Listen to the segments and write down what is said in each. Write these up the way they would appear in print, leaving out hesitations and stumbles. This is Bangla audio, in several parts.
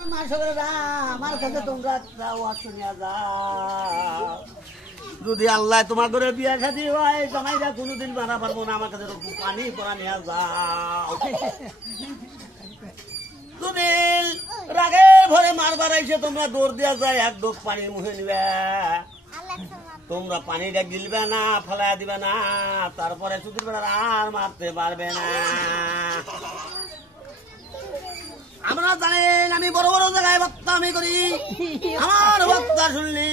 আমার কাছে তোমরা শুনিয়া যাও, যদি আল্লাহ তোমার ঘরে বিয়া শাদী হয় জামাইরা কোনোদিন বানা পারবো না, আমার কাছে পানি পরা নিয়ে যাও। যদি রাগে ভরে মার বাড়াইছে তোমরা দৌড় দিয়া যায়, এক ডোক পানি মুখে নিবে, তোমরা পানিটা গিলবে না, ফেলা দিবে না, তারপরে চুতির বেড়া আর মারতে পারবে না। আমরা জানেন আমি বড় বড় জায়গায় বক্তা আমি করি, আমার বক্তা শুনলি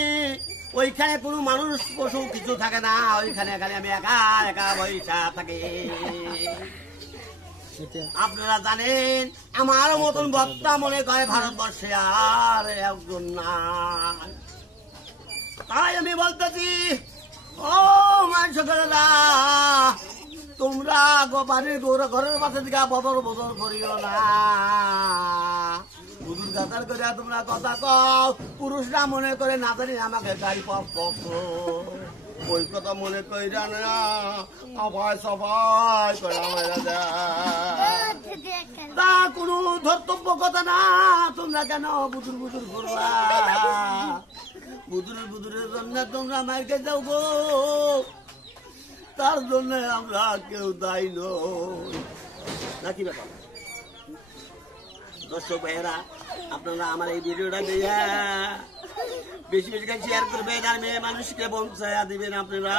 ওইখানে কোনো মানুষ পশু কিছু থাকে না, ওইখানে খালি আমি একা একা বৈশা থাকি। আপনারা জানেন আমার মতন বক্তা মনে করে ভারতবর্ষে আর একজন নাই, তাই আমি বলতেছি ও মানুষেরা তোমরা বাড়ির ঘরের পাশে দিকে বদর বদর করিও না, বুধুর গাতার করে তোমরা কথা কও, পুরুষরা মনে করে না জানি আমাকে গাড়ি পক্ষ ওই কথা মনে করি না, সবাই সবাই করে আমার তা কোনো ধর্তব্য কথা না, তোমরা কেন বুধুর বুধুর করবা, বুধুরের জন্য তোমরা মাইকে যাও গো, তার জন্য আমরা কেউ দায়ী নই নাকি ব্যাপার। দর্শক ভাইয়েরা আপনারা আমার এই ভিডিওটা দিয়ে বেশি বেশি শেয়ার করবেন আর মেয়ে মানুষকে বঞ্চায়া দিবেন আপনারা।